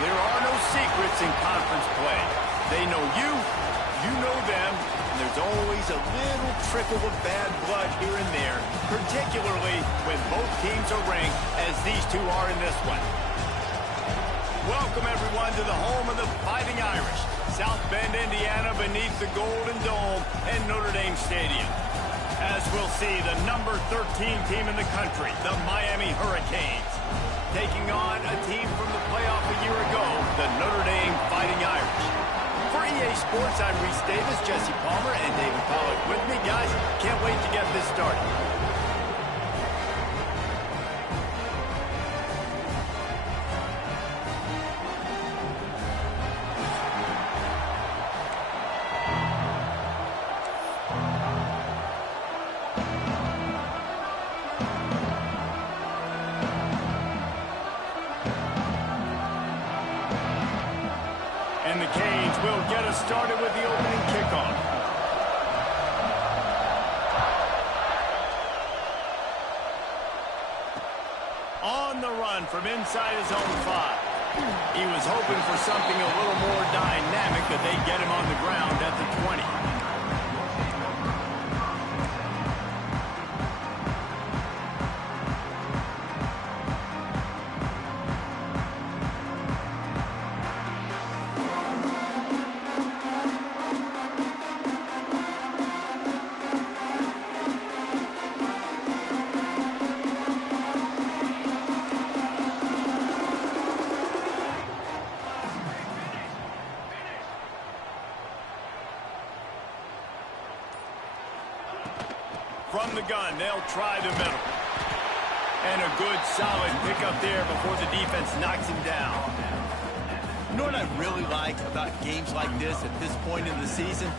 There are no secrets in conference play. They know you, you know them, and there's always a little trickle of bad blood here and there, particularly when both teams are ranked as these two are in this one. Welcome, everyone, to the home of the Fighting Irish, South Bend, Indiana, beneath the Golden Dome and Notre Dame Stadium. As we'll see, the number 13 team in the country, the Miami Hurricanes, taking on a team from the playoff a year ago, the Notre Dame Fighting Irish. For EA Sports, I'm Reese Davis, Jesse Palmer, and David Pollack with me. Guys, can't wait to get this started. And the Canes will get us started with the opening kickoff. On the run from inside his own 5. He was hoping for something a little more dynamic, but they get him on the ground at the 20. From the gun, they'll try the middle. And a good, solid pickup there before the defense knocks him down. You know what I really like about games like this at this point in the season?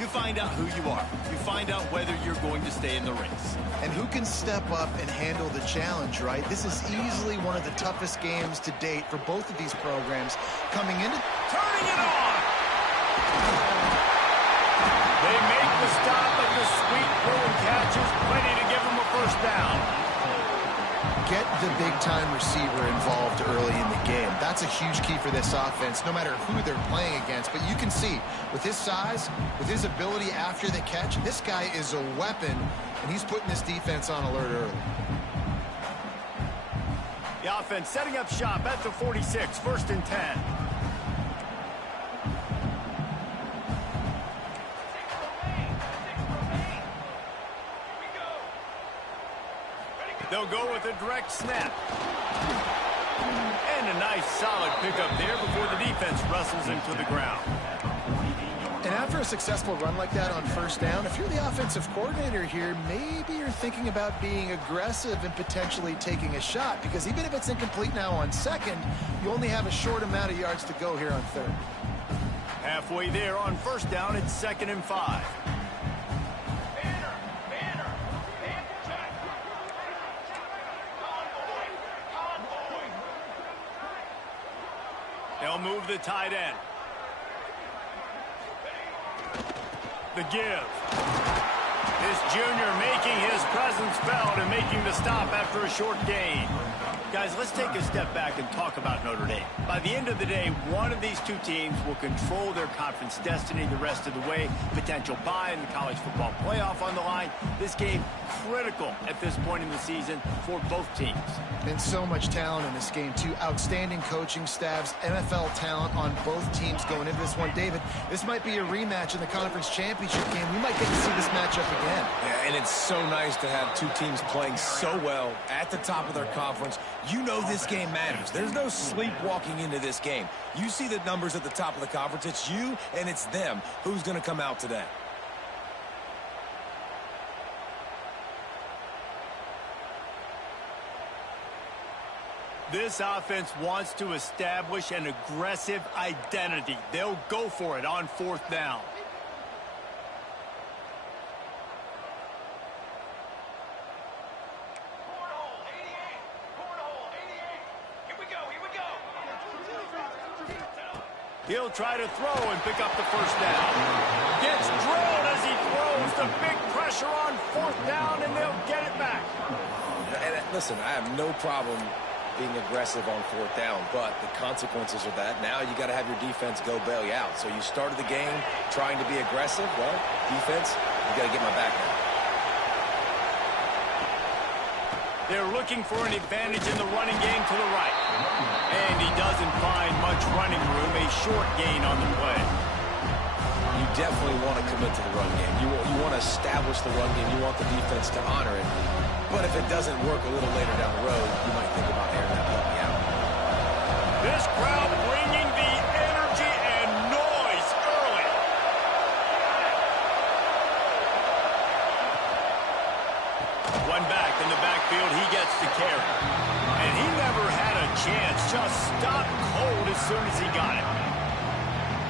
You find out who you are. You find out whether you're going to stay in the race. And who can step up and handle the challenge, right? This is easily one of the toughest games to date for both of these programs coming into... Turning it on! They make the stop, but the sweet Bruin catch is plenty to give them a first down. Get the big-time receiver involved early in the game. That's a huge key for this offense, no matter who they're playing against. But you can see, with his size, with his ability after the catch, this guy is a weapon, and he's putting this defense on alert early. The offense setting up shop at the 46, 1st and 10. They'll go with a direct snap. And a nice solid pickup there before the defense wrestles him to the ground. And after a successful run like that on first down, if you're the offensive coordinator here, maybe you're thinking about being aggressive and potentially taking a shot, because even if it's incomplete now on second, you only have a short amount of yards to go here on third. Halfway there on first down, it's 2nd and 5. They'll move the tight end. The give. This junior making his presence felt and making the stop after a short gain. Guys, let's take a step back and talk about Notre Dame. By the end of the day, one of these two teams will control their conference destiny the rest of the way. Potential bye in the college football playoff on the line. This game critical at this point in the season for both teams. And so much talent in this game, too. Outstanding coaching staffs, NFL talent on both teams going into this one. David, this might be a rematch in the conference championship game. We might get to see this matchup again. Yeah, and it's so nice to have two teams playing so well at the top of their conference. You know this game matters. There's no sleepwalking into this game. You see the numbers at the top of the conference. It's you and it's them. Who's going to come out today? This offense wants to establish an aggressive identity. They'll go for it on 4th down. He'll try to throw and pick up the first down. Gets drilled as he throws. The big pressure on 4th down, and they'll get it back. And listen, I have no problem being aggressive on fourth down, but the consequences of that, now you got to have your defense go bail you out. So you started the game trying to be aggressive. Well, defense, you got to get my back now. They're looking for an advantage in the running game to the right. And he doesn't find much running room, a short gain on the play. You definitely want to commit to the run game. You want to establish the run game. You want the defense to honor it. But if it doesn't work a little later down the road, you might think about airing that puppy out. This crowd bringing the energy and noise early. One back in the backfield, he gets the carry. And he never had a chance, just stopped cold as soon as he got it.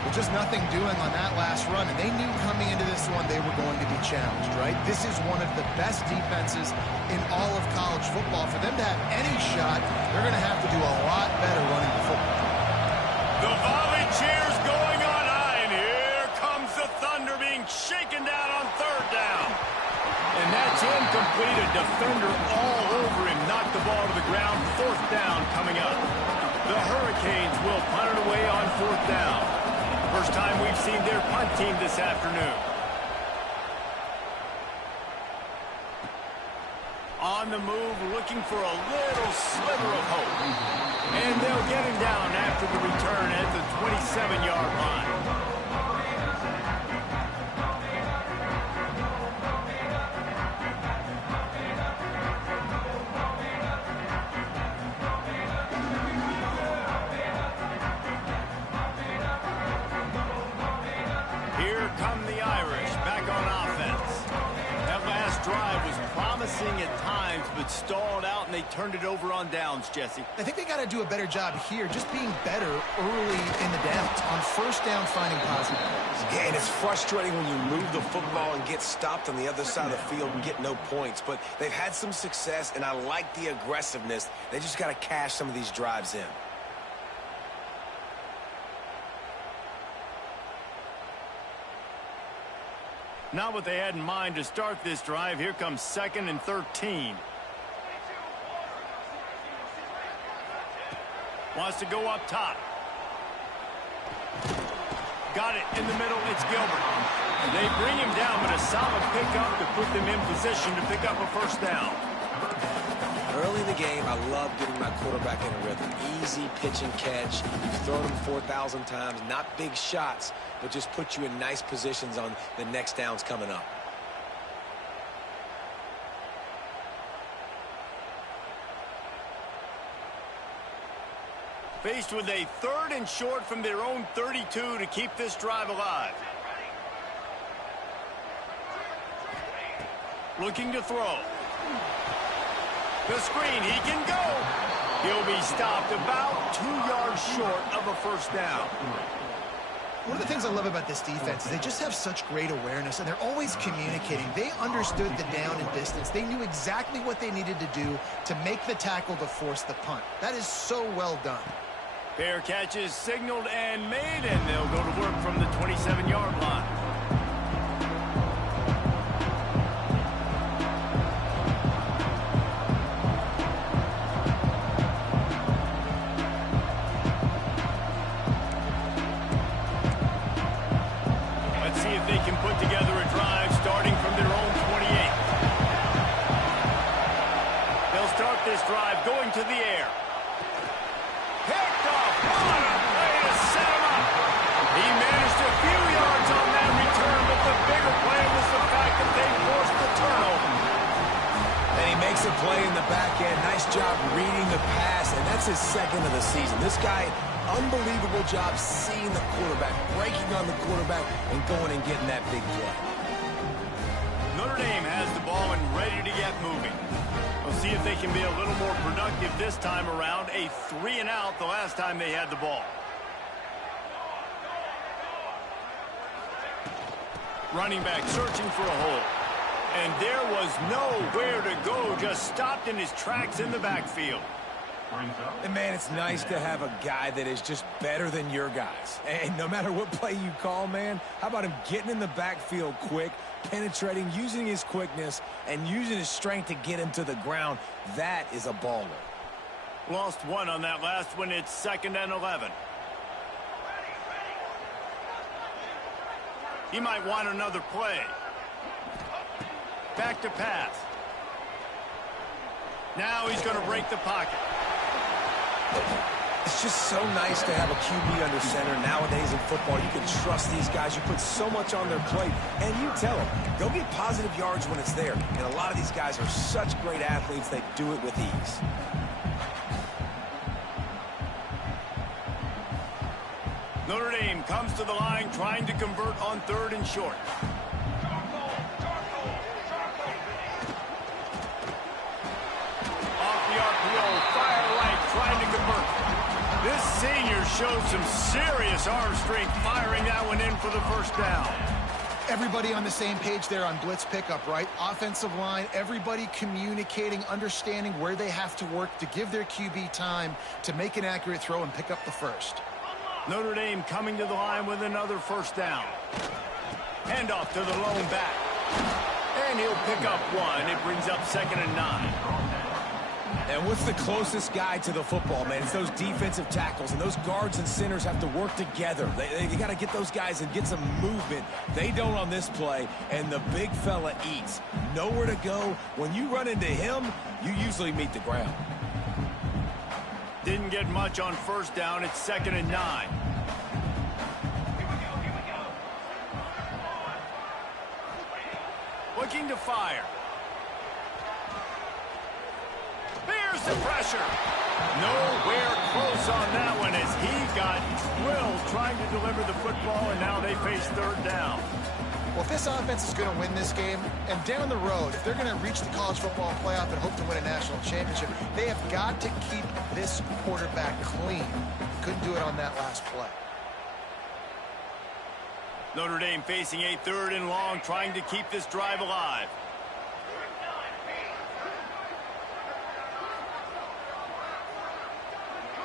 Well, just nothing doing on that last run, and they knew coming into this one they were going to be challenged, right? This is one of the best defenses in all of college football. For them to have any shot, they're going to have to do a lot better running the football. The volley cheers going on high, and here comes the Thunder being shaken down on third down. And that's incomplete. A defender all over him. Knocked the ball to the ground. Fourth down coming up. The Hurricanes will punt it away on fourth down. First time we've seen their punt team this afternoon. On the move, looking for a little sliver of hope. And they'll get him down after the return at the 27-yard line. At times, but stalled out, and they turned it over on downs, Jesse. I think they got to do a better job here, just being better early in the downs, on first down, finding positive plays. Yeah, and it's frustrating when you move the football and get stopped on the other side of the field and get no points, but they've had some success, and I like the aggressiveness. They just got to cash some of these drives in. Not what they had in mind to start this drive. Here comes 2nd and 13. Wants to go up top. Got it in the middle. It's Gilbert. They bring him down, but a solid pickup to put them in position to pick up a first down. Early in the game, I love getting my quarterback in a rhythm. Easy pitch and catch. You've thrown him 4,000 times. Not big shots, but just put you in nice positions on the next downs coming up. Faced with a 3rd and short from their own 32 to keep this drive alive. Looking to throw. The screen, he can go. He'll be stopped about 2 yards short of a first down. One of the things I love about this defense is they just have such great awareness, and they're always communicating. They understood the down and distance. They knew exactly what they needed to do to make the tackle to force the punt. That is so well done. Fair catches signaled and made, and they'll go to work from the 27-yard line. Drive going to the air. Picked off. What a play to set him up. He managed a few yards on that return, but the bigger play was the fact that they forced the turnover. And he makes a play in the back end. Nice job reading the pass, and that's his 2nd of the season. This guy, unbelievable job seeing the quarterback, breaking on the quarterback, and going and getting that big play. Notre Dame has the ball and ready to get moving. We'll see if they can be a little more productive this time around. A 3-and-out the last time they had the ball. Running back searching for a hole. And there was nowhere to go. Just stopped in his tracks in the backfield. And, man, it's nice to have a guy that is just better than your guys. And no matter what play you call, man, how about him getting in the backfield quick, penetrating, using his quickness, and using his strength to get him to the ground? That is a baller. Lost one on that last one. It's 2nd and 11. He might want another play. Back to pass. Now he's going to break the pocket. It's just so nice to have a QB under center. Nowadays in football, you can trust these guys. You put so much on their plate, and you tell them, they'll get positive yards when it's there. And a lot of these guys are such great athletes, they do it with ease. Notre Dame comes to the line trying to convert on 3rd and short. Off the RPO, fire right, trying to convert. This senior showed some serious arm strength firing that one in for the first down. Everybody on the same page there on blitz pickup, right? Offensive line, everybody communicating, understanding where they have to work to give their QB time to make an accurate throw and pick up the first. Notre Dame coming to the line with another first down. Handoff to the lone back. And he'll pick up one. It brings up 2nd and 9. And what's the closest guy to the football, man? It's those defensive tackles, and those guards and centers have to work together. They got to get those guys and get some movement. They don't on this play, and the big fella eats. Nowhere to go. When you run into him, you usually meet the ground. Didn't get much on first down. It's 2nd and 9. Looking to fire. Here's the pressure. Nowhere close on that one as he got drilled trying to deliver the football, and now they face 3rd down. Well, if this offense is going to win this game, and down the road, if they're going to reach the college football playoff and hope to win a national championship, they have got to keep this quarterback clean. Couldn't do it on that last play. Notre Dame facing a 3rd and long, trying to keep this drive alive.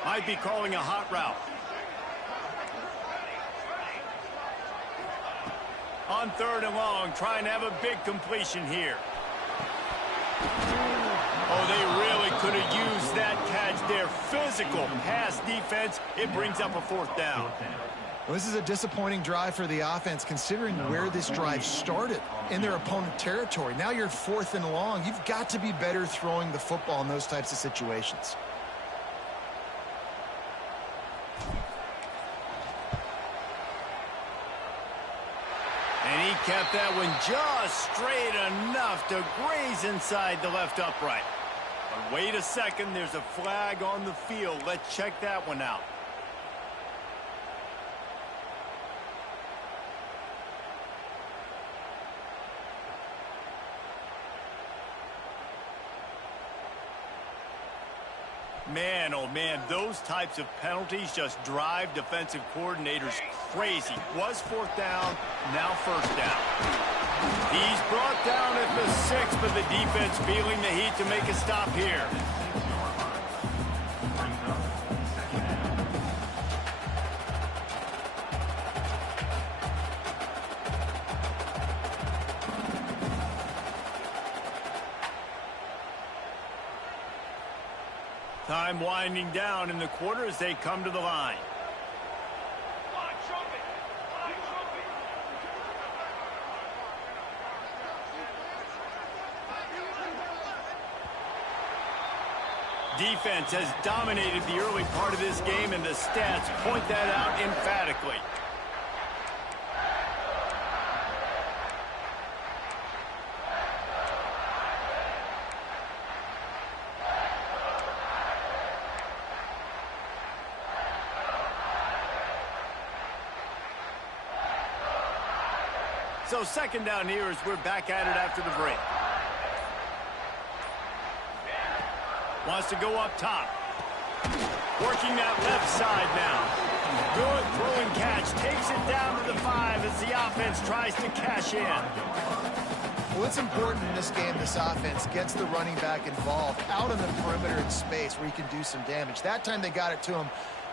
Might be calling a hot route. On 3rd and long, trying to have a big completion here. Oh, they really could have used that catch there. Physical pass defense. It brings up a 4th down. Well, this is a disappointing drive for the offense, considering where this drive started in their opponent territory. Now you're 4th and long. You've got to be better throwing the football in those types of situations. And he kept that one just straight enough to graze inside the left upright. But wait a second, there's a flag on the field. Let's check that one out. Man, oh man, those types of penalties just drive defensive coordinators crazy. Was 4th down, now 1st down. He's brought down at the 6, but the defense feeling the heat to make a stop here. Time winding down in the quarter as they come to the line. Defense has dominated the early part of this game, and the stats point that out emphatically. So 2nd down here as we're back at it after the break. Wants to go up top. Working that left side now. Good throwing catch. Takes it down to the 5 as the offense tries to cash in. Well, it's important in this game this offense gets the running back involved out on the perimeter in space where he can do some damage. That time they got it to him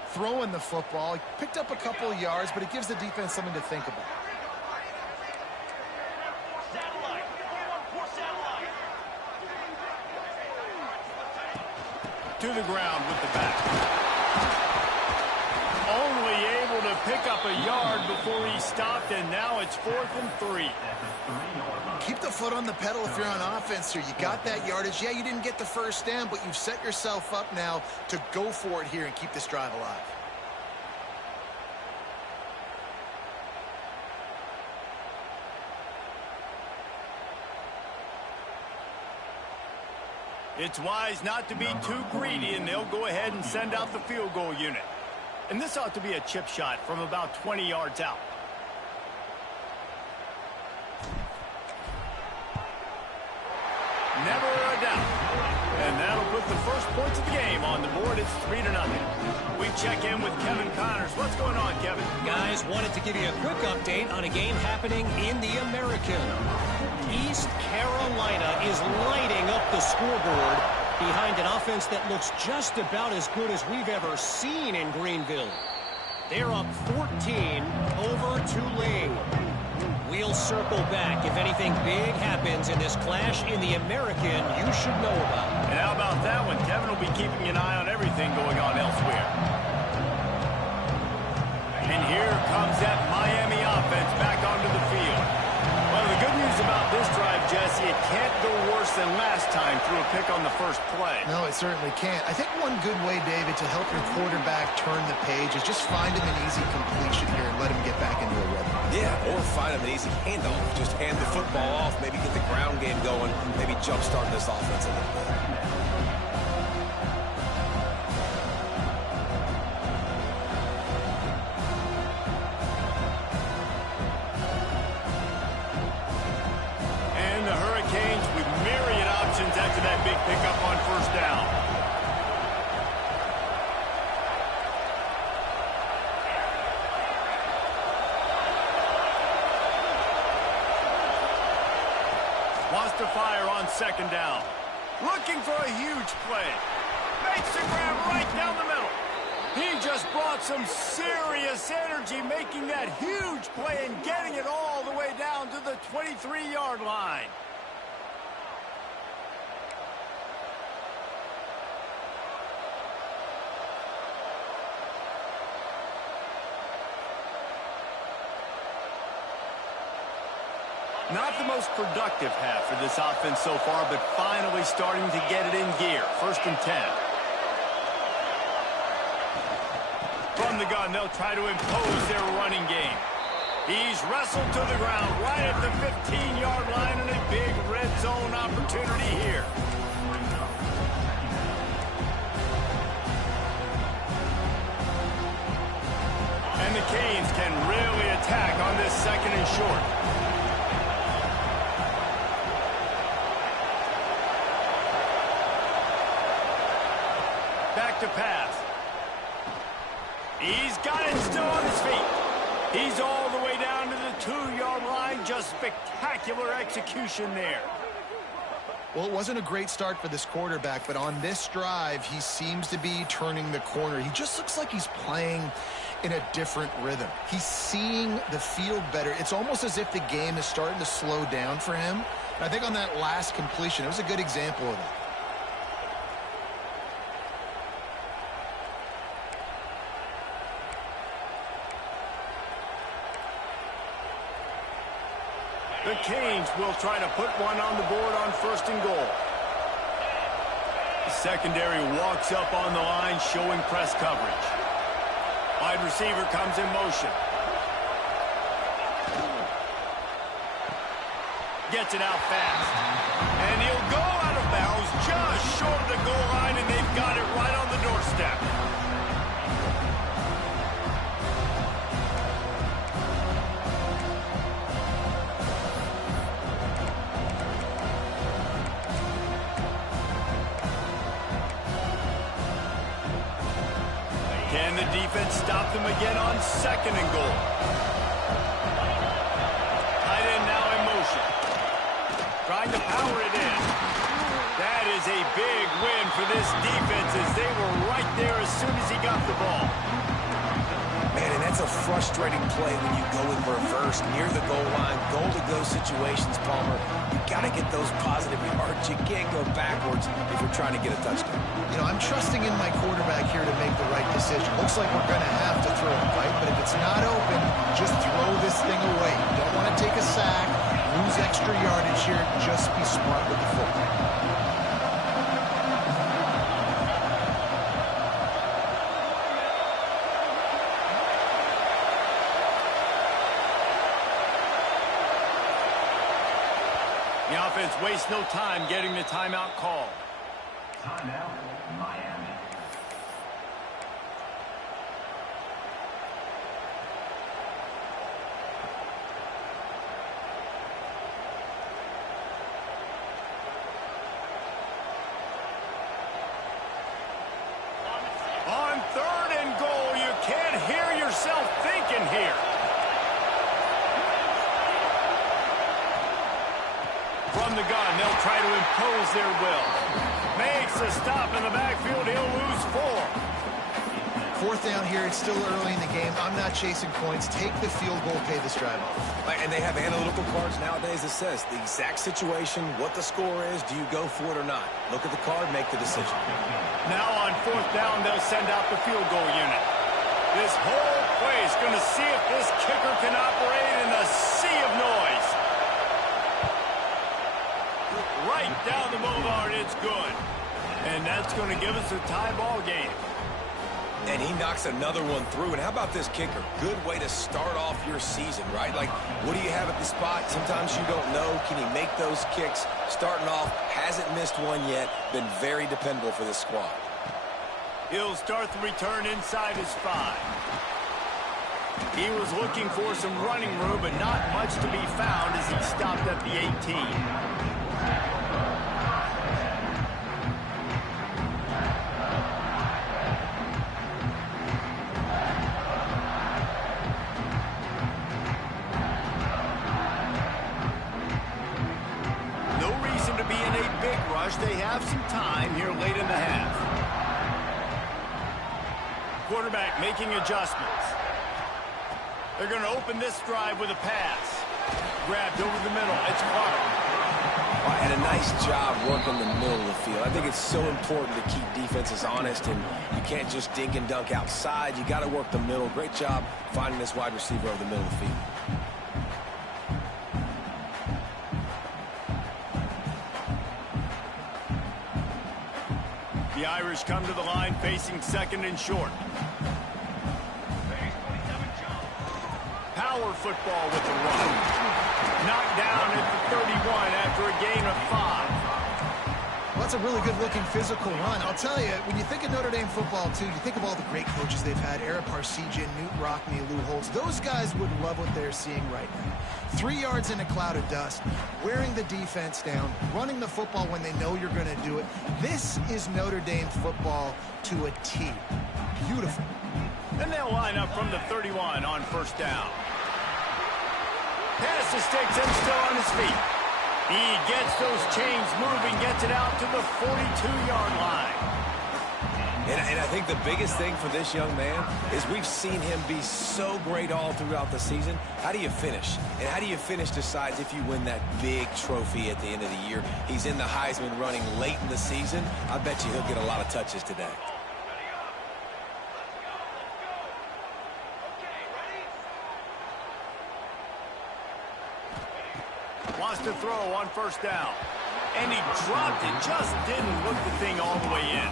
throwing the football. He picked up a couple of yards, but it gives the defense something to think about. to the ground with the back. Only able to pick up a yard before he stopped, and now it's 4th and 3. Keep the foot on the pedal if you're on offense here. You got that yardage. Yeah, you didn't get the first down, but you've set yourself up now to go for it here and keep this drive alive. It's wise not to be too greedy, and they'll go ahead and send out the field goal unit. And this ought to be a chip shot from about 20 yards out. Never a doubt. And that'll put the first points of the game on the board. It's 3-0. We check in with Kevin Connors. What's going on, Kevin? Guys, wanted to give you a quick update on a game happening in the American. East Carolina is lighting up the scoreboard behind an offense that looks just about as good as we've ever seen in Greenville. They're up 14 over Tulane. We'll circle back. If anything big happens in this clash in the American, you should know about it. And how about that one? Kevin will be keeping an eye on everything going on elsewhere. And here comes that Miami offense back onto the field. Well, the good news about this drive, Jesse, it can't go worse than last time through a pick on the first play. No, it certainly can't. I think one good way, David, to help your quarterback turn the page is just find him an easy completion here and let him get back into a rhythm. Yeah, or find him an easy handoff. Just hand the football off, maybe get the ground game going, maybe jumpstart this offense a little bit. After that big pickup on first down. Wants to fire on second down. Looking for a huge play. Makes the grab right down the middle. He just brought some serious energy making that huge play and getting it all the way down to the 23-yard line. Not the most productive half for this offense so far, but finally starting to get it in gear. 1st and 10. From the gun, they'll try to impose their running game. He's wrestled to the ground right at the 15-yard line and a big red zone opportunity here. And the Canes can really attack on this 2nd and short. Back to pass. He's got it still on his feet. He's all the way down to the 2-yard line. Just spectacular execution there. Well, it wasn't a great start for this quarterback, but on this drive, he seems to be turning the corner. He just looks like he's playing in a different rhythm. He's seeing the field better. It's almost as if the game is starting to slow down for him. And I think on that last completion, it was a good example of that. The Canes will try to put one on the board on 1st and goal. The secondary walks up on the line, showing press coverage. Wide receiver comes in motion. Gets it out fast. And he'll go out of bounds just short of the goal line, and they've got it right on the doorstep. Can the defense stop them again on 2nd and goal? Tight end now in motion. Trying to power it in. That is a big win for this defense as they were right there as soon as he got the ball. Man, and That's a frustrating play when you go in reverse near the goal line. Goal-to-go situations, Palmer. You got to get those positive yards. You can't go backwards if you're trying to get a touchdown. You know, I'm trusting in my quarterback here to make the right decision. Looks like we're going to have to throw it, right? But if it's not open, just throw this thing away. You don't want to take a sack, lose extra yardage here. Just be smart with the football. The offense wastes no time getting the timeout call. Timeout, Miami. On 3rd and goal, you can't hear yourself thinking here. From the gun, they'll try to impose their will. Makes a stop in the backfield. He'll lose 4. 4th down here. It's still early in the game. I'm not chasing points. Take the field goal, pay this drive off. And they have analytical cards nowadays that says the exact situation, what the score is, do you go for it or not? Look at the card, make the decision. Now on 4th down, they'll send out the field goal unit. This whole play is going to see if this kicker can operate in a sea of noise. Right down the boulevard, it's good. And that's going to give us a tie ball game. And he knocks another one through. And how about this kicker? Good way to start off your season, right? Like, what do you have at the spot? Sometimes you don't know. Can he make those kicks? Starting off, hasn't missed one yet. Been very dependable for this squad. He'll start the return inside his 5. He was looking for some running room, but not much to be found as he stopped at the 18. They have some time here late in the half. Quarterback making adjustments. They're going to open this drive with a pass. Grabbed over the middle. It's Clark. And a nice job working the middle of the field. I think it's so important to keep defenses honest, and you can't just dink and dunk outside. You got to work the middle. Great job finding this wide receiver over the middle of the field. The Irish come to the line facing 2nd and short. Power football with the run. Knocked down at the 31 after a gain of 5. Well, that's a really good-looking physical run. I'll tell you, when you think of Notre Dame football, too, you think of all the great coaches they've had, Eric Parsegian, Newt Rockne, Lou Holtz. Those guys would love what they're seeing right now. 3 yards in a cloud of dust, wearing the defense down, running the football when they know you're going to do it. This is Notre Dame football to a T. Beautiful. And they'll line up from the 31 on 1st down. Pass to Sticks and still on his feet. He gets those chains moving, gets it out to the 42-yard line. And I think the biggest thing for this young man is we've seen him be so great all throughout the season. How do you finish? And how do you finish decides if you win that big trophy at the end of the year. He's in the Heisman running late in the season. I bet you he'll get a lot of touches today. Wants to throw on 1st down. And he dropped it. Just didn't look the thing all the way in.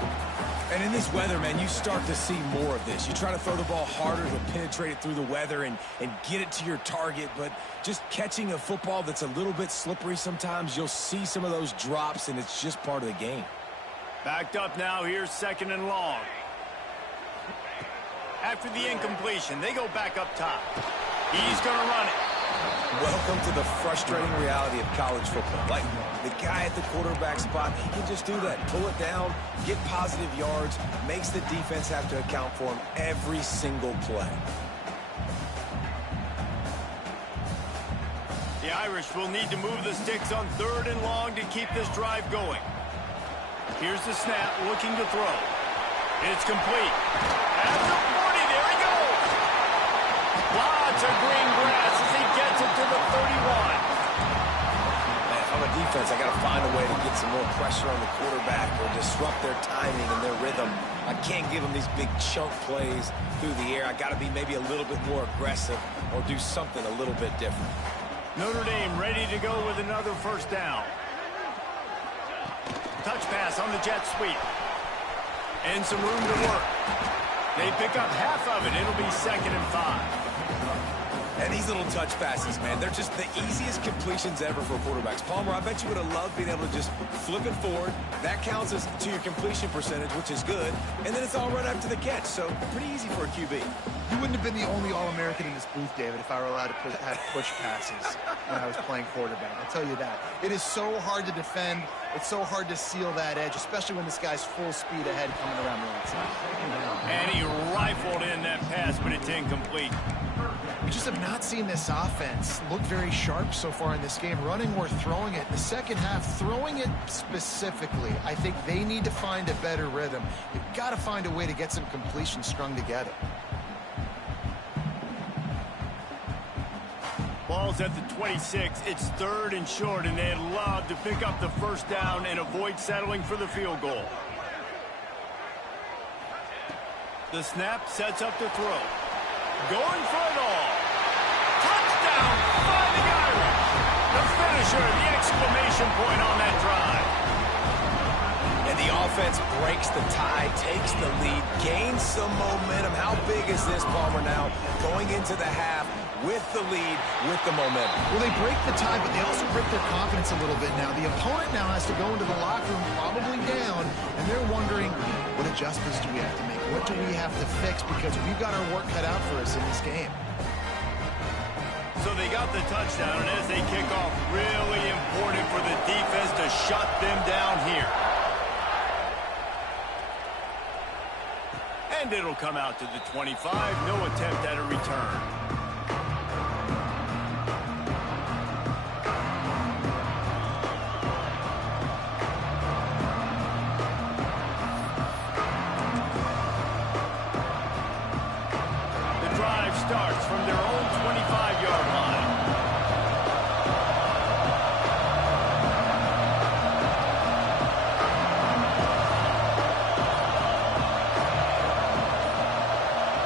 And in this weather, man, you start to see more of this. You try to throw the ball harder to penetrate it through the weather and get it to your target, but just catching a football that's a little bit slippery sometimes, you'll see some of those drops, and it's just part of the game. Backed up now. Here's 2nd and long. After the incompletion, they go back up top. He's going to run it. Welcome to the frustrating reality of college football. Like, the guy at the quarterback spot, he can just do that. Pull it down, get positive yards, makes the defense have to account for him every single play. The Irish will need to move the sticks on 3rd and long to keep this drive going. Here's the snap, looking to throw. It's complete. At the 40, there he goes. to green grass as he gets it to the 31. Man, if I'm a defense, I got to find a way to get some more pressure on the quarterback or disrupt their timing and their rhythm. I can't give them these big chunk plays through the air. I got to be maybe a little bit more aggressive or do something a little bit different. Notre Dame ready to go with another first down. Touch pass on the jet sweep. And some room to work. They pick up half of it. It'll be 2nd and 5. And these little touch passes, man, they're just the easiest completions ever for quarterbacks. Palmer, I bet you would have loved being able to just flip it forward. That counts as to your completion percentage, which is good. And then it's all right up to the catch, so pretty easy for a QB. You wouldn't have been the only All-American in this booth, David, if I were allowed to have push passes when I was playing quarterback. I'll tell you that. It is so hard to defend. It's so hard to seal that edge, especially when this guy's full speed ahead coming around the outside. And he rifled in that pass, but it's incomplete. We just have not seen this offense look very sharp so far in this game, running or throwing it. In the second half, throwing it specifically, I think they need to find a better rhythm. You've got to find a way to get some completion strung together. Ball's at the 26. It's 3rd and short, and they'd love to pick up the first down and avoid settling for the field goal. The snap sets up the throw. Going for it all. Touchdown, Fighting Irish. The finisher, the exclamation point on that drive. And the offense breaks the tie, takes the lead, gains some momentum. How big is this, Palmer, now going into the half with the lead, with the momentum? Well, they break the tie, but they also break their confidence a little bit now. The opponent now has to go into the locker room probably down, and they're wondering, what adjustments do we have to make? What do we have to fix? Because we've got our work cut out for us in this game. So they got the touchdown, and as they kick off, really important for the defense to shut them down here. And it'll come out to the 25. No attempt at a return. Starts from their own 25-yard line.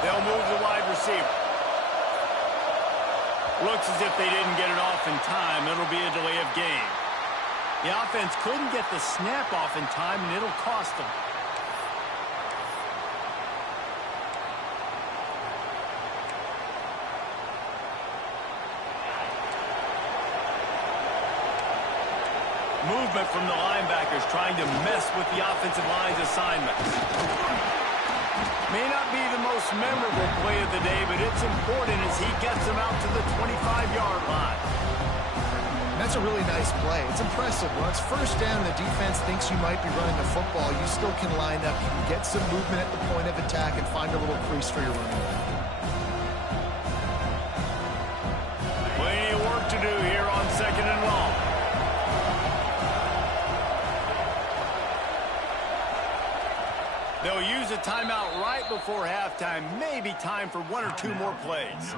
They'll move the wide receiver. Looks as if they didn't get it off in time. It'll be a delay of game. The offense couldn't get the snap off in time, and it'll cost them. Movement from the linebackers trying to mess with the offensive line's assignments. May not be the most memorable play of the day, but it's important as he gets them out to the 25-yard line. That's a really nice play. It's impressive. When it's first down and the defense thinks you might be running the football, you still can line up. You can get some movement at the point of attack and find a little crease for your running back. Plenty of work to do here on 2nd and long. They'll use a timeout right before halftime. Maybe time for 1 or 2 more plays.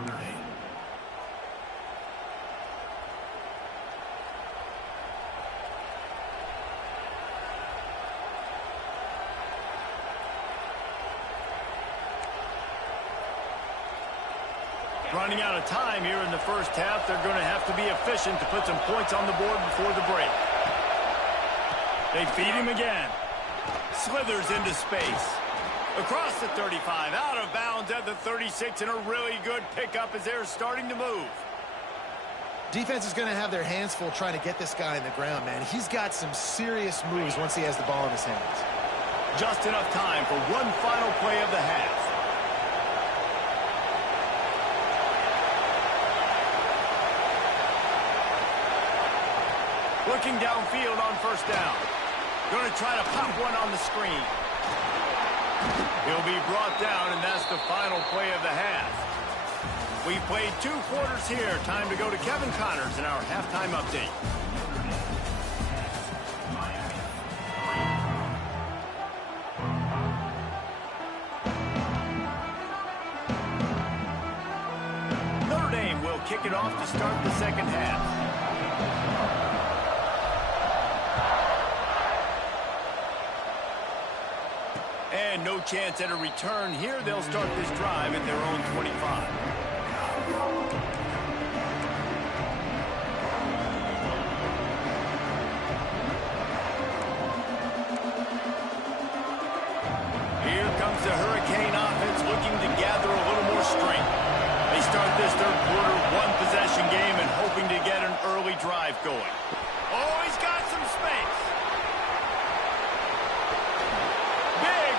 Running out of time here in the first half. They're going to have to be efficient to put some points on the board before the break. They feed him again. Slithers into space. Across the 35, out of bounds at the 36, and a really good pickup as they're starting to move. Defense is going to have their hands full trying to get this guy in the ground, man. He's got some serious moves once he has the ball in his hands. Just enough time for one final play of the half. Looking downfield on first down. Going to try to pop one on the screen. He'll be brought down, and that's the final play of the half. We've played 2 quarters here. Time to go to Kevin Connors in our halftime update. Notre it off to start the second half. And no chance at a return here. They'll start this drive at their own 25. Here comes the Hurricane offense looking to gather a little more strength. They start this third quarter one-possession game and hoping to get an early drive going. Oh, he's got some space.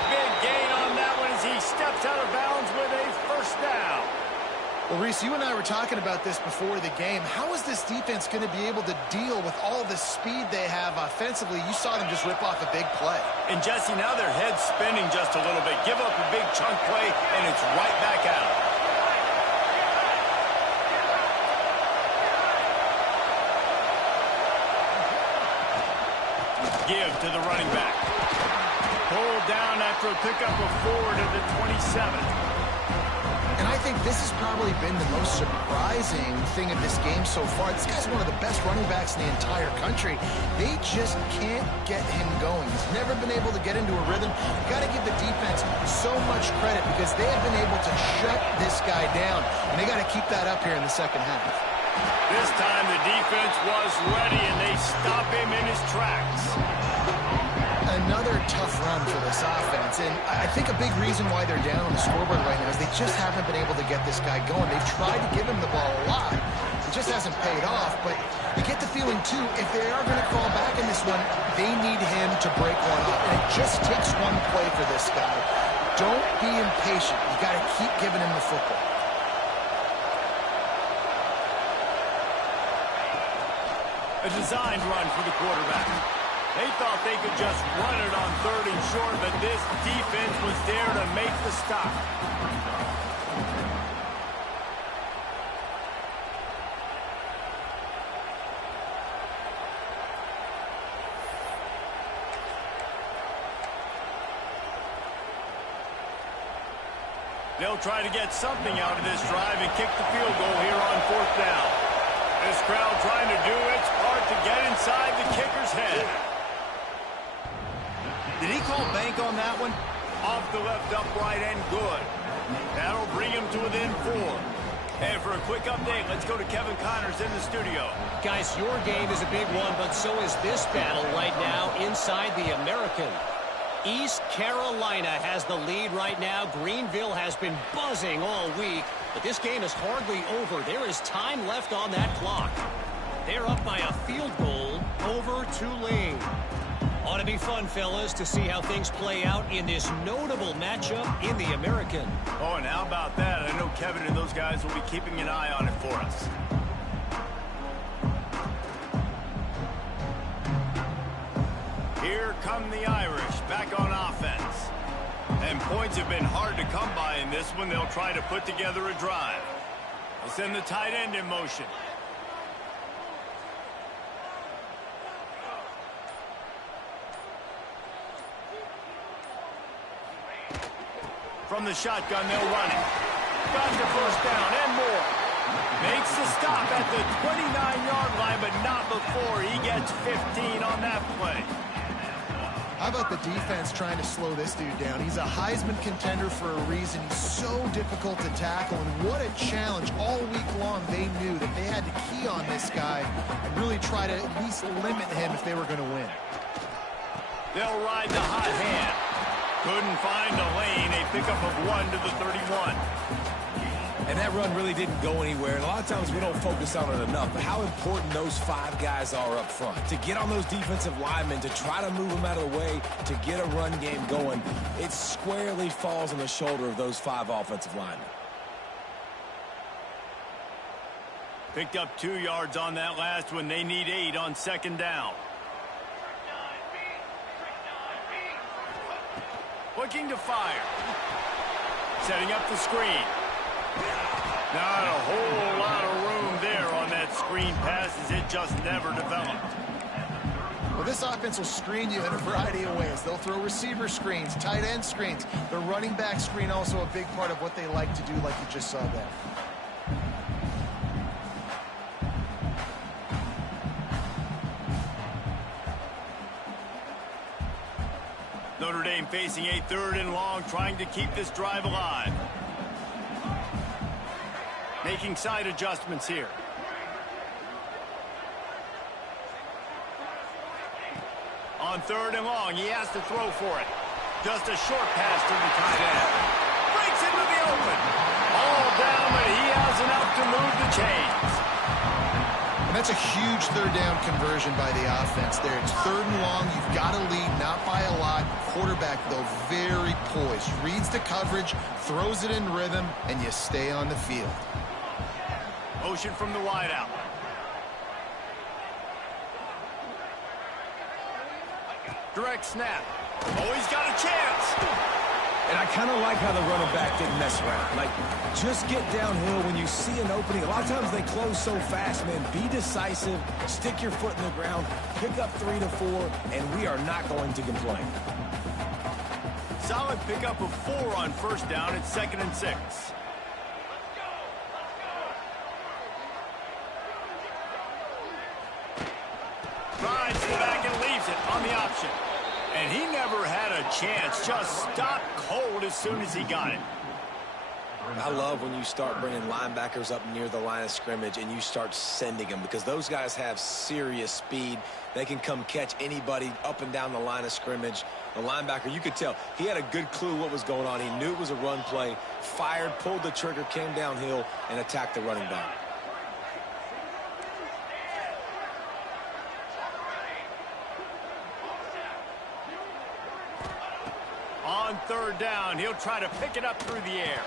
Big gain on that one as he steps out of bounds with a first down. Well, Reese, you and I were talking about this before the game. How is this defense going to be able to deal with all the speed they have offensively? You saw them just rip off a big play. And, Jesse, now their head's spinning just a little bit. Give up a big chunk play, and it's right back out. Give to the running back. Pulled down after a pickup of 4 to the 27. And I think this has probably been the most surprising thing of this game so far. This guy's one of the best running backs in the entire country. They just can't get him going. He's never been able to get into a rhythm. You've got to give the defense so much credit because they have been able to shut this guy down. And they got to keep that up here in the second half. This time the defense was ready, and they stop him in his tracks. Another tough run for this offense, and I think a big reason why they're down on the scoreboard right now is they just haven't been able to get this guy going. They've tried to give him the ball a lot. It just hasn't paid off, but you get the feeling, too, if they are going to crawl back in this one, they need him to break one off, and it just takes one play for this guy. Don't be impatient. You got to keep giving him the football. A designed run for the quarterback. They thought they could just run it on 3rd and short, but this defense was there to make the stop. They'll try to get something out of this drive and kick the field goal here on 4th down. This crowd trying to do its part to get inside the kicker's head. Did he call bank on that one? Off the left upright and good. That'll bring him to within 4. And for a quick update, let's go to Kevin Connors in the studio. Guys, your game is a big one, but so is this battle right now inside the American. East Carolina has the lead right now. Greenville has been buzzing all week, but this game is hardly over. There is time left on that clock. They're up by a field goal over Tulane. Ought to be fun, fellas, to see how things play out in this notable matchup in the American. Oh, and how about that? I know Kevin and those guys will be keeping an eye on it for us. Here come the Irish back on offense. And points have been hard to come by in this one. They'll try to put together a drive. They'll send the tight end in motion. From the shotgun, they'll run it. Got the first down and more. Makes the stop at the 29-yard line, but not before he gets 15 on that play. How about the defense trying to slow this dude down? He's a Heisman contender for a reason. He's so difficult to tackle, and what a challenge. All week long, they knew that they had to key on this guy and really try to at least limit him if they were going to win. They'll ride the hot hand. Couldn't find a lane. A pickup of 1 to the 31. And that run really didn't go anywhere. And a lot of times we don't focus on it enough. But how important those 5 guys are up front. To get on those defensive linemen, to try to move them out of the way, to get a run game going, it squarely falls on the shoulder of those 5 offensive linemen. Picked up 2 yards on that last one. They need 8 on 2nd down. Looking to fire. Setting up the screen. Not a whole lot of room there on that screen pass as it just never developed. Well, this offense will screen you in a variety of ways. They'll throw receiver screens, tight end screens. The running back screen also a big part of what they like to do, like you just saw there. Notre Dame facing a 3rd and long, trying to keep this drive alive. Making side adjustments here. On 3rd and long, he has to throw for it. Just a short pass to the tight end. Breaks into the open. All down, but he has enough to move the chains. And that's a huge 3rd down conversion by the offense there. It's 3rd and long. You've got to lead, not by a lot. Quarterback, though, very poised. Reads the coverage, throws it in rhythm, and you stay on the field. Motion from the wideout. Direct snap. Oh, he's got a chance. And I kind of like how the running back didn't mess around. Like, just get downhill when you see an opening. A lot of times they close so fast, man. Be decisive. Stick your foot in the ground. Pick up 3 to 4, and we are not going to complain. Solid pickup of 4 on 1st down. It's 2nd and 6. Drives to the back and leaves it on the option. And he never had a chance. Just stopped cold as soon as he got it. I love when you start bringing linebackers up near the line of scrimmage and you start sending them, because those guys have serious speed. They can come catch anybody up and down the line of scrimmage. The linebacker, you could tell, he had a good clue what was going on. He knew it was a run play, fired, pulled the trigger, came downhill, and attacked the running back. On 3rd down, he'll try to pick it up through the air.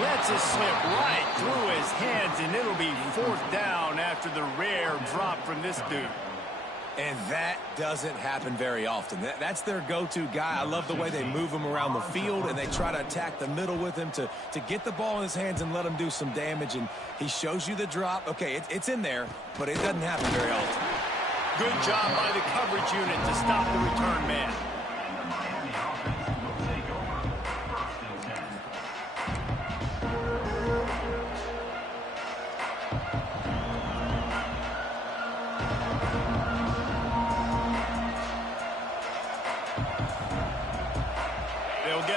Lets it slip right through his hands, and it'll be 4th down after the rare drop from this dude. And that doesn't happen very often. That's their go-to guy. I love the way they move him around the field, and they try to attack the middle with him to get the ball in his hands and let him do some damage. And he shows you the drop. Okay, it's in there, but it doesn't happen very often. Good job by the coverage unit to stop the return man.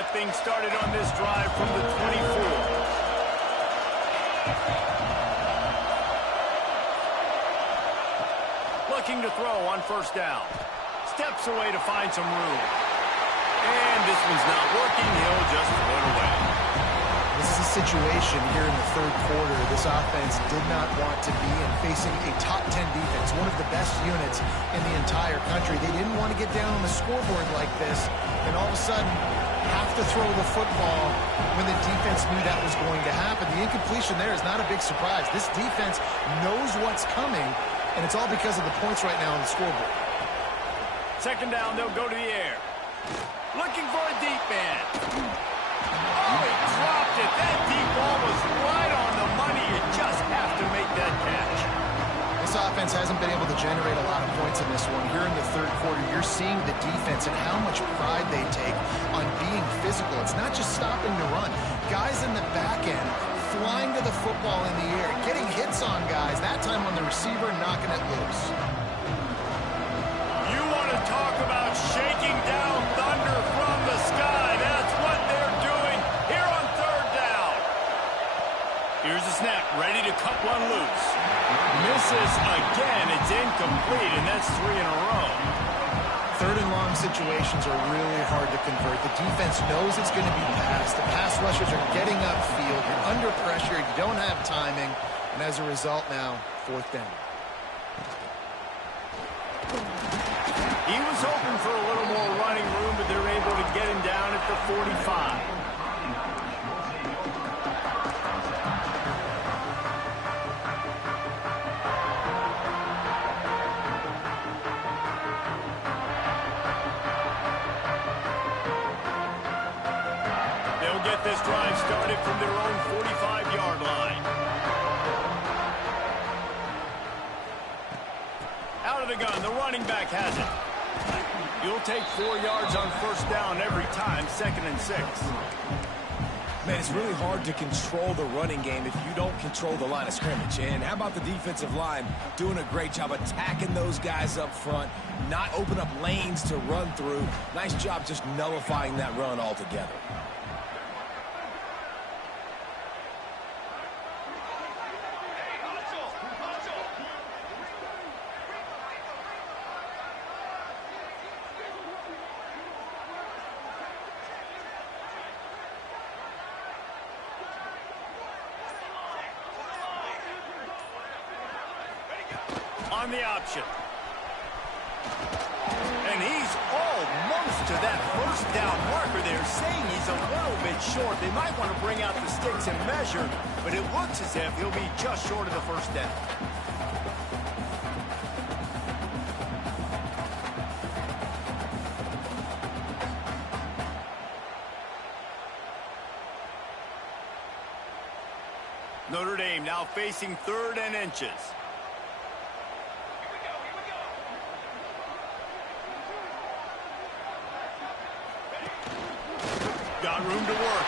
Things started on this drive from the 24. Looking to throw on 1st down. Steps away to find some room. And this one's not working. He'll just throw it away. This is a situation here in the 3rd quarter this offense did not want to be in, facing a top 10 defense, one of the best units in the entire country. They didn't want to get down on the scoreboard like this, and all of a sudden have to throw the football when the defense knew that was going to happen. The incompletion there is not a big surprise. This defense knows what's coming, and it's all because of the points right now on the scoreboard. 2nd down, they'll go to the air. Looking for a deep man. Oh, he dropped it. That deep ball was right on the money. You just have to make that catch. This offense hasn't been able to generate a lot of points in this one. Here in the 3rd quarter, you're seeing the defense and how much pride they take on being physical. It's not just stopping the run. Guys in the back end flying to the football in the air, getting hits on guys, that time on the receiver, knocking it loose. You want to talk about shaking down thunder from the sky. That's what they're doing here on 3rd down. Here's the snap, ready to cut one loose. Misses again. It's incomplete, and that's 3 in a row. 3rd and long situations are really hard to convert. The defense knows it's going to be passed. The pass rushers are getting upfield. You're under pressure. You don't have timing. And as a result now, 4th down. He was hoping for a little more running room, but they're able to get him down at the 45. This drive started from their own 45-yard line. Out of the gun, the running back has it. You'll take 4 yards on 1st down every time, 2nd and 6. Man, it's really hard to control the running game if you don't control the line of scrimmage. And how about the defensive line doing a great job attacking those guys up front, not open up lanes to run through. Nice job just nullifying that run altogether. On the option. And he's almost to that first down marker there, saying he's a little bit short. They might want to bring out the sticks and measure, but it looks as if he'll be just short of the first down. Notre Dame now facing 3rd and inches. Got room to work.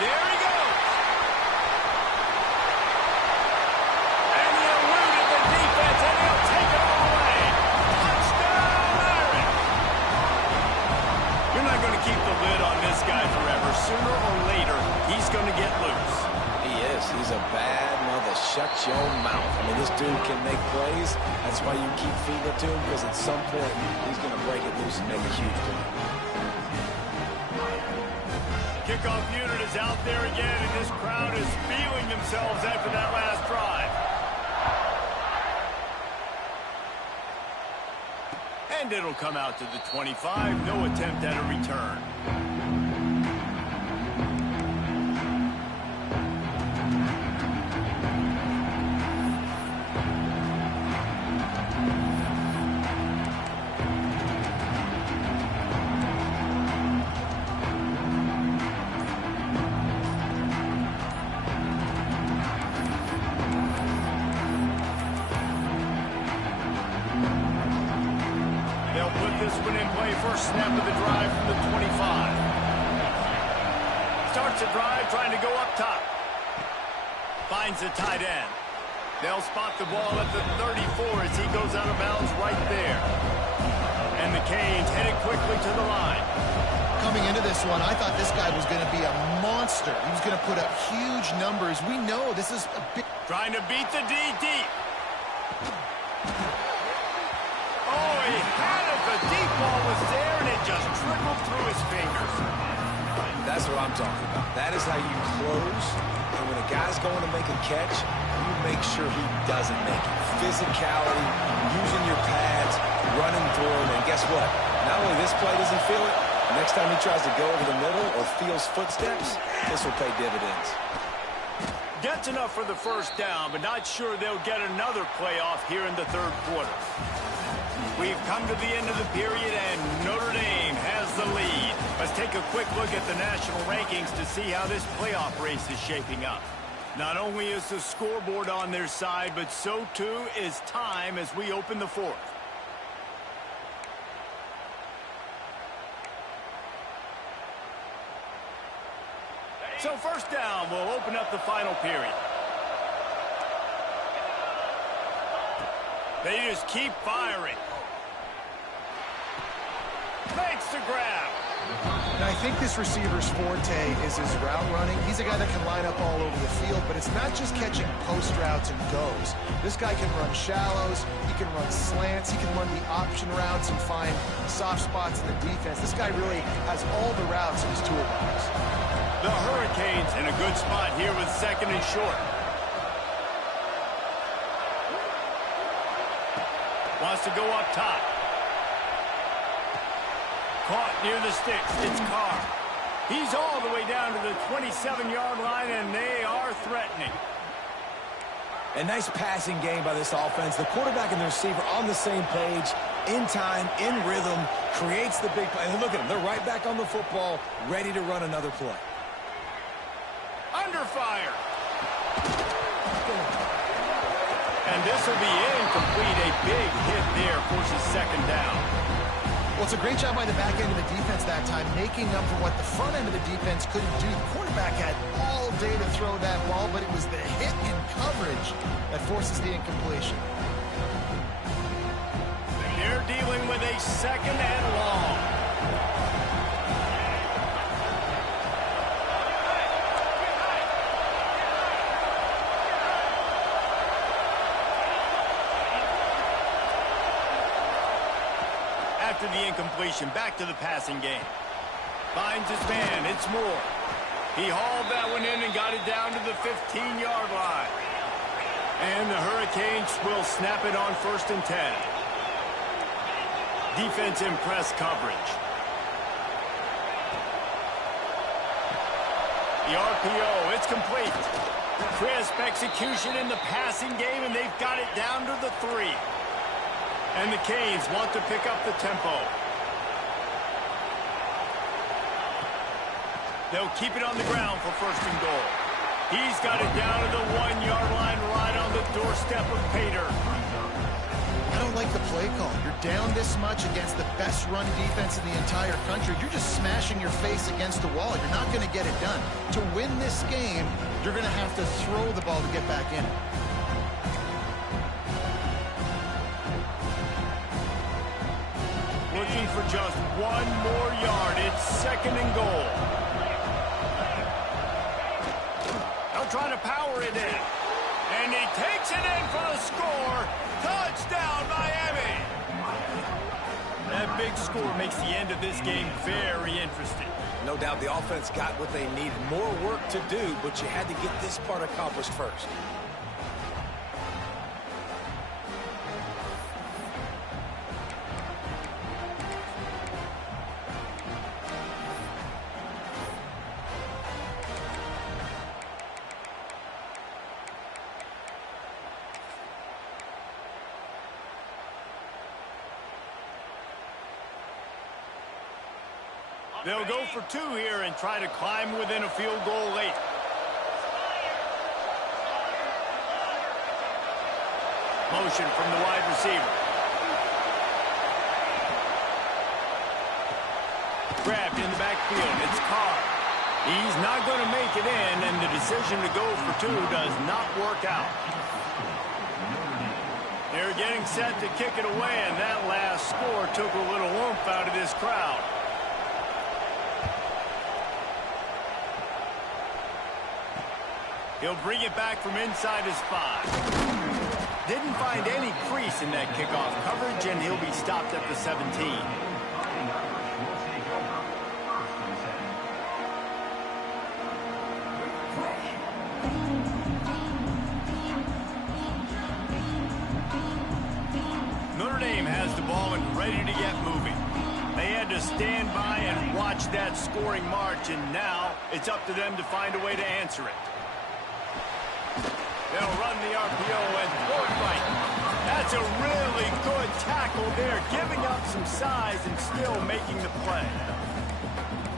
There he goes. And he eluded the defense, and he'll take it all away. Touchdown, Irish. You're not going to keep the lid on this guy forever. Sooner or later, he's going to get loose. He is. He's a bad mother. Shut your mouth. I mean, this dude can make plays. That's why you keep feeding it to him, because at some point, he's going to break it loose and make a huge play. Kickoff unit is out there again, and this crowd is feeling themselves after that last drive. And it'll come out to the 25. No attempt at a return. This one in play, first snap of the drive from the 25. Starts the drive trying to go up top. Finds the tight end. They'll spot the ball at the 34 as he goes out of bounds right there. And the Canes headed quickly to the line. Coming into this one, I thought this guy was going to be a monster. He was going to put up huge numbers. We know this is a big... Trying to beat the D deep. Oh, he had it. The deep ball was there, and it just trickled through his fingers. That's what I'm talking about. That is how you close. And when a guy's going to make a catch, you make sure he doesn't make it. Physicality, using your pads, running through him. And guess what? Not only this play does he feel it, next time he tries to go over the middle or feels footsteps, this will pay dividends. Gets enough for the first down, but not sure they'll get another playoff here in the 3rd quarter. We've come to the end of the period, and Notre Dame has the lead. Let's take a quick look at the national rankings to see how this playoff race is shaping up. Not only is the scoreboard on their side, but so too is time as we open the 4th. So first down will open up the final period. They just keep firing. Makes the grab. And I think this receiver's forte is his route running. He's a guy that can line up all over the field, but it's not just catching post routes and goes. This guy can run shallows, he can run slants, he can run the option routes and find soft spots in the defense. This guy really has all the routes in his toolbox. The Hurricanes in a good spot here with 2nd and short. Wants to go up top. Caught near the sticks. It's Carr. He's all the way down to the 27-yard line, and they are threatening. A nice passing game by this offense. The quarterback and the receiver on the same page, in time, in rhythm, creates the big play. And look at them. They're right back on the football, ready to run another play. Under fire. And this will be incomplete. A big hit there forces 2nd down. Well, it's a great job by the back end of the defense that time, making up for what the front end of the defense couldn't do. The quarterback had all day to throw that ball, but it was the hit in coverage that forces the incompletion. They're dealing with a second and long. After the incompletion, back to the passing game. Finds his man, it's Moore. He hauled that one in and got it down to the 15-yard line. And the Hurricanes will snap it on 1st and 10. Defense in press coverage. The RPO, it's complete. Crisp execution in the passing game, and they've got it down to the 3. And the Canes want to pick up the tempo. They'll keep it on the ground for 1st and goal. He's got it down to the 1-yard line right on the doorstep of Pater. I don't like the play call. You're down this much against the best run defense in the entire country. You're just smashing your face against the wall. You're not going to get it done. To win this game, you're going to have to throw the ball to get back in it. Looking for just 1 more yard. It's 2nd and goal. They'll try to power it in. And he takes it in for the score. Touchdown, Miami. That big score makes the end of this game very interesting. No doubt the offense got what they needed. More work to do, but you had to get this part accomplished first. They'll go for 2 here and try to climb within a field goal late. Motion from the wide receiver. Grabbed in the backfield. It's Carr. He's not going to make it in, and the decision to go for 2 does not work out. They're getting set to kick it away, and that last score took a little oomph out of this crowd. He'll bring it back from inside his 5. Didn't find any crease in that kickoff coverage, and he'll be stopped at the 17. Notre Dame has the ball and ready to get moving. They had to stand by and watch that scoring march, and now it's up to them to find a way to answer it. They'll run the RPO and throw it right. That's a really good tackle there, giving up some size and still making the play.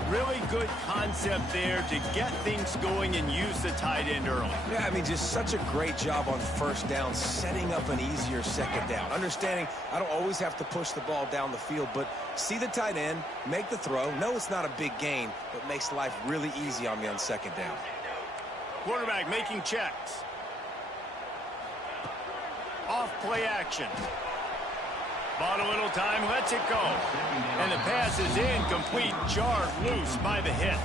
Really good concept there to get things going and use the tight end early. Yeah, I mean, just such a great job on 1st down, setting up an easier 2nd down. Understanding I don't always have to push the ball down the field, but see the tight end, make the throw. No, it's not a big gain, but makes life really easy on me on 2nd down. Quarterback making checks. Off play action. Bought a little time, lets it go. And the pass is incomplete, jarred loose by the hit.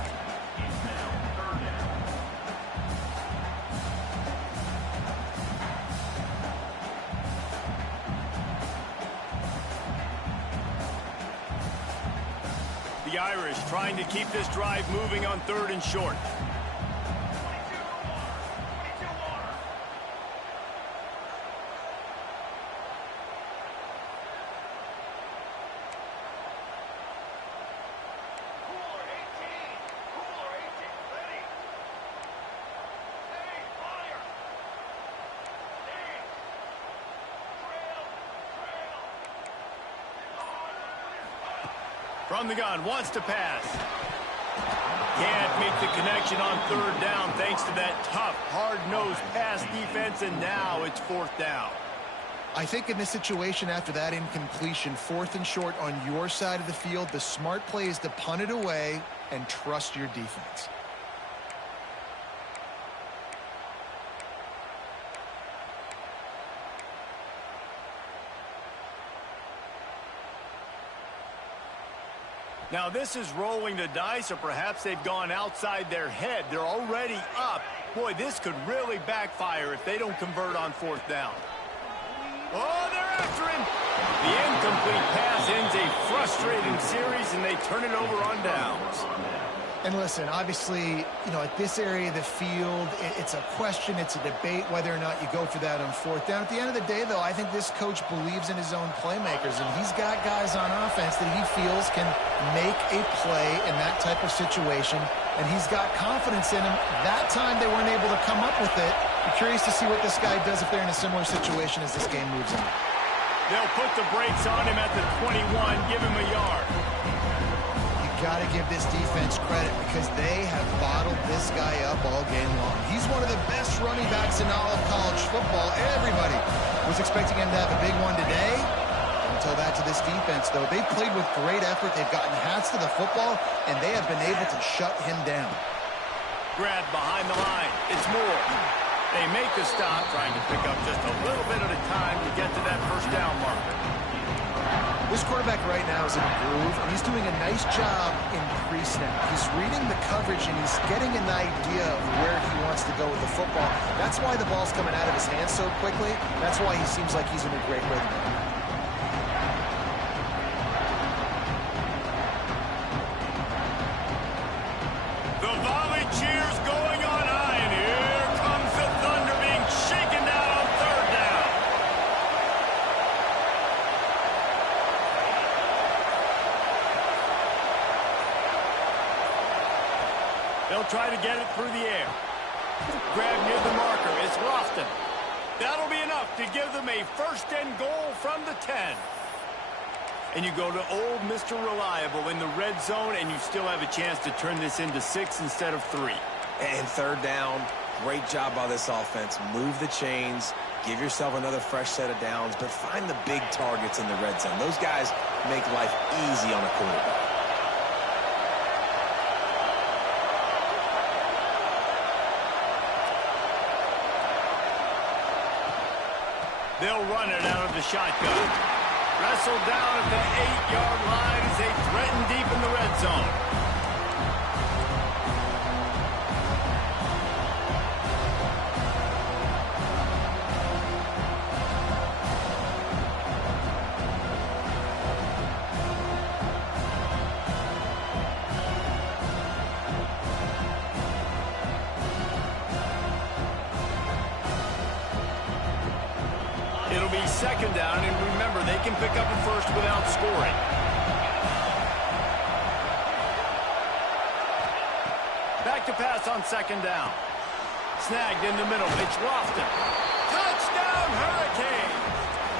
The Irish trying to keep this drive moving on 3rd and short. From the gun, wants to pass. Can't make the connection on 3rd down thanks to that tough, hard-nosed pass defense, and now it's 4th down. I think in this situation, after that incompletion, 4th and short on your side of the field, the smart play is to punt it away and trust your defense. Now this is rolling the dice, or perhaps they've gone outside their head. They're already up. Boy, this could really backfire if they don't convert on 4th down. Oh, they're after him. The incomplete pass ends a frustrating series, and they turn it over on downs. And listen, obviously, at this area of the field, it's a question, it's a debate whether or not you go for that on 4th down. At the end of the day, though, I think this coach believes in his own playmakers, and he's got guys on offense that he feels can make a play in that type of situation, and he's got confidence in him. That time they weren't able to come up with it. I'm curious to see what this guy does if they're in a similar situation as this game moves on. They'll put the brakes on him at the 21, give him a yard. Got to give this defense credit because they have bottled this guy up all game long. He's one of the best running backs in all of college football. Everybody was expecting him to have a big one today. Until that to this defense, though. They've played with great effort. They've gotten hats to the football, and they have been able to shut him down. Grab behind the line. It's Moore. They make the stop, trying to pick up just a little bit at a time to get to that 1st down marker. This quarterback right now is in a groove, and he's doing a nice job in pre-snap. He's reading the coverage, and he's getting an idea of where he wants to go with the football. That's why the ball's coming out of his hands so quickly. That's why he seems like he's in a great rhythm. The volley cheers going on high, and here comes the Thunder being shaken down on 3rd down. They'll try to get it through the air. Grab near the marker. It's Lofton. That'll be enough to give them a 1st and goal from the 10. And you go to old Mr. Reliable in the red zone, and you still have a chance to turn this into 6 instead of 3. And 3rd down, great job by this offense. Move the chains, give yourself another fresh set of downs, but find the big targets in the red zone. Those guys make life easy on a quarterback. They'll run it out of the shotgun. Wrestled down at the 8-yard line as they threaten deep in the red zone. It'll be 2nd down, and remember, they can pick up a 1st without scoring. Back to pass on 2nd down. Snagged in the middle. It's Lofton. Touchdown, Hurricane!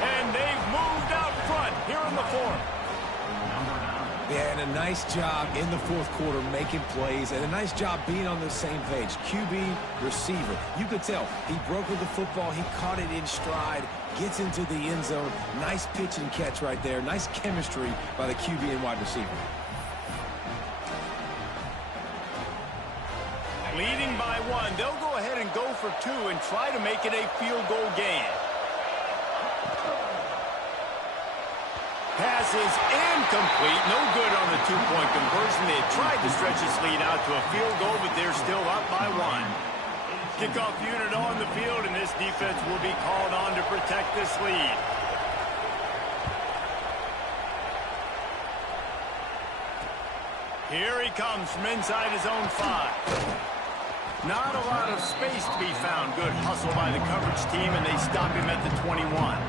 And they've moved out front here in the 4th. Yeah, and a nice job in the 4th quarter making plays, and a nice job being on the same page. QB, receiver. You could tell he broke with the football. He caught it in stride, gets into the end zone. Nice pitch and catch right there. Nice chemistry by the QB and wide receiver. Leading by 1. They'll go ahead and go for 2 and try to make it a field goal game. Pass is incomplete. No good on the 2-point conversion. They had tried to stretch this lead out to a field goal, but they're still up by 1. Kickoff unit on the field, and this defense will be called on to protect this lead. Here he comes from inside his own 5. Not a lot of space to be found. Good hustle by the coverage team, and they stop him at the 21.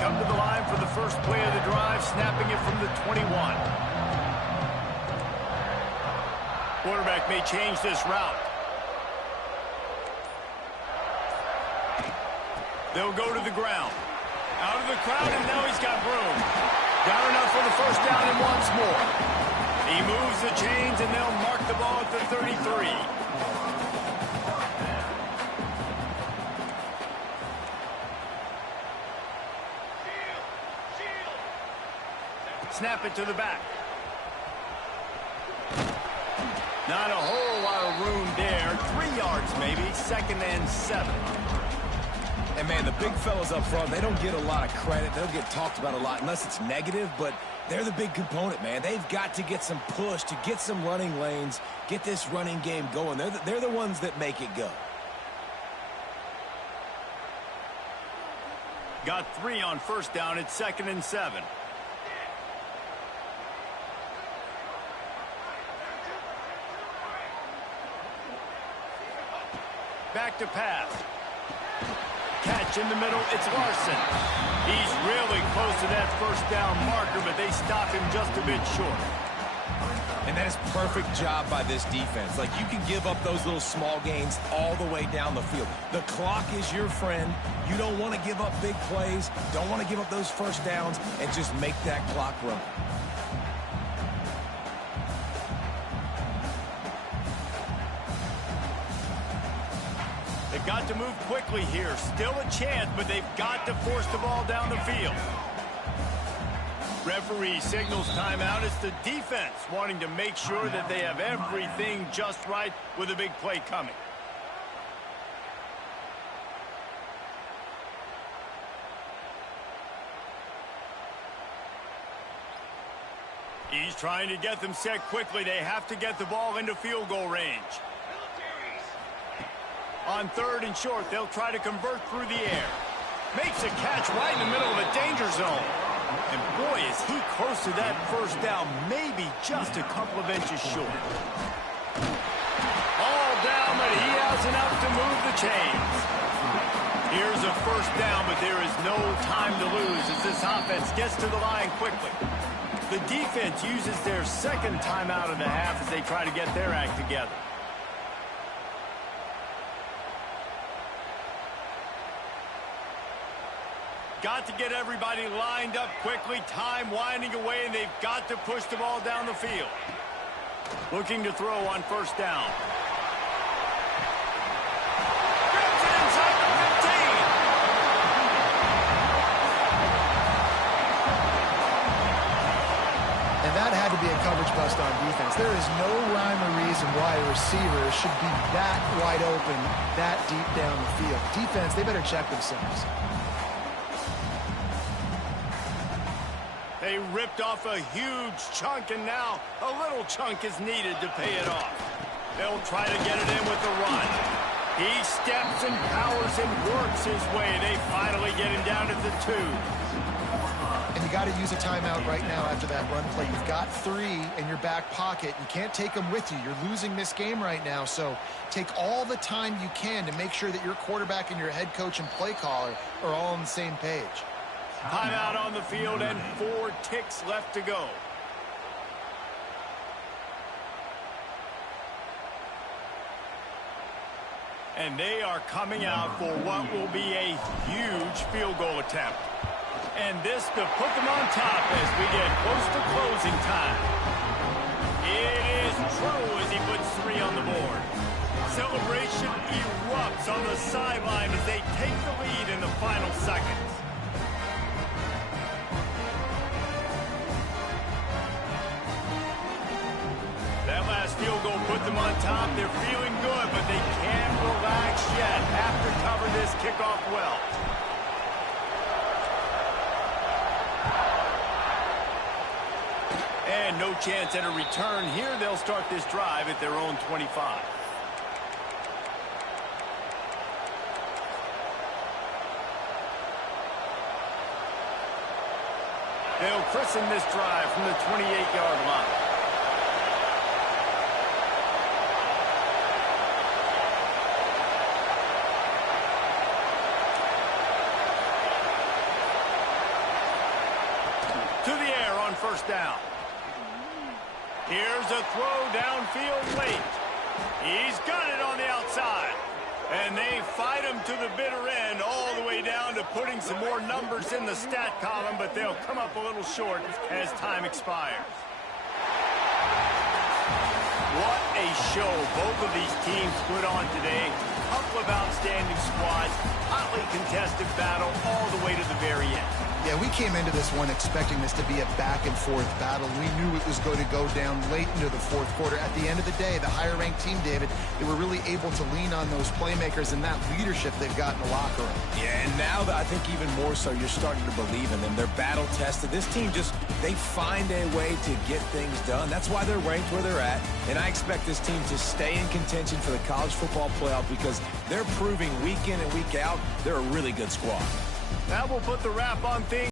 Come to the line for the first play of the drive, snapping it from the 21. Quarterback may change this route. They'll go to the ground. Out of the crowd, and now he's got room. Got enough for the first down and once more. He moves the chains, and they'll mark the ball at the 33. Snap it to the back. Not a whole lot of room there. 3 yards maybe, 2nd and 7. And, man, the big fellas up front, they don't get a lot of credit. They'll get talked about a lot unless it's negative, but they're the big component, man. They've got to get some push, to get some running lanes, get this running game going. They're the ones that make it go. Got 3 on first down. It's 2nd and 7. Back to pass. Catch in the middle. It's Larson. He's really close to that first down marker, but they stop him just a bit short. And that is a perfect job by this defense. Like, you can give up those little small gains all the way down the field. The clock is your friend. You don't want to give up big plays. Don't want to give up those first downs and just make that clock run. They've got to move quickly here. Still a chance, but they've got to force the ball down the field. Referee signals timeout. It's the defense wanting to make sure that they have everything just right with a big play coming. He's trying to get them set quickly. They have to get the ball into field goal range. On 3rd and short, they'll try to convert through the air. Makes a catch right in the middle of a danger zone. And boy, is he close to that first down, maybe just a couple of inches short. All down, but he has enough to move the chains. Here's a first down, but there is no time to lose as this offense gets to the line quickly. The defense uses their 2nd timeout of the half as they try to get their act together. Got to get everybody lined up quickly. Time winding away, and they've got to push the ball down the field. Looking to throw on first down. Grabs it inside the 15. And that had to be a coverage bust on defense. There is no rhyme or reason why a receiver should be that wide open, that deep down the field. Defense, they better check themselves. They ripped off a huge chunk, and now a little chunk is needed to pay it off. They'll try to get it in with the run. He steps and powers and works his way. They finally get him down to the 2. And you got to use a timeout right now after that run play. You've got 3 in your back pocket. You can't take them with you. You're losing this game right now, so take all the time you can to make sure that your quarterback and your head coach and play caller are all on the same page. Timeout on the field and 4 ticks left to go. And they are coming out for what will be a huge field goal attempt. And this to put them on top as we get close to closing time. It is true as he puts 3 on the board. Celebration erupts on the sideline as they take the lead in the final seconds. That last field goal put them on top. They're feeling good, but they can't relax yet. Have to cover this kickoff well. And no chance at a return here. They'll start this drive at their own 25. They'll christen this drive from the 28-yard line. To the air on first down. Here's a throw downfield late. He's got it on the outside. And they fight them to the bitter end, all the way down to putting some more numbers in the stat column, but they'll come up a little short as time expires. What a show both of these teams put on today. A couple of outstanding squads, hotly contested battle all the way to the very end. Yeah, we came into this one expecting this to be a back-and-forth battle. We knew it was going to go down late into the fourth quarter. At the end of the day, the higher-ranked team, David, they were really able to lean on those playmakers and that leadership they've got in the locker room. Yeah, and now I think even more so, you're starting to believe in them. They're battle-tested. This team they find a way to get things done. That's why they're ranked where they're at. And I expect this team to stay in contention for the college football playoff because they're proving week in and week out they're a really good squad. That will put the wrap on things.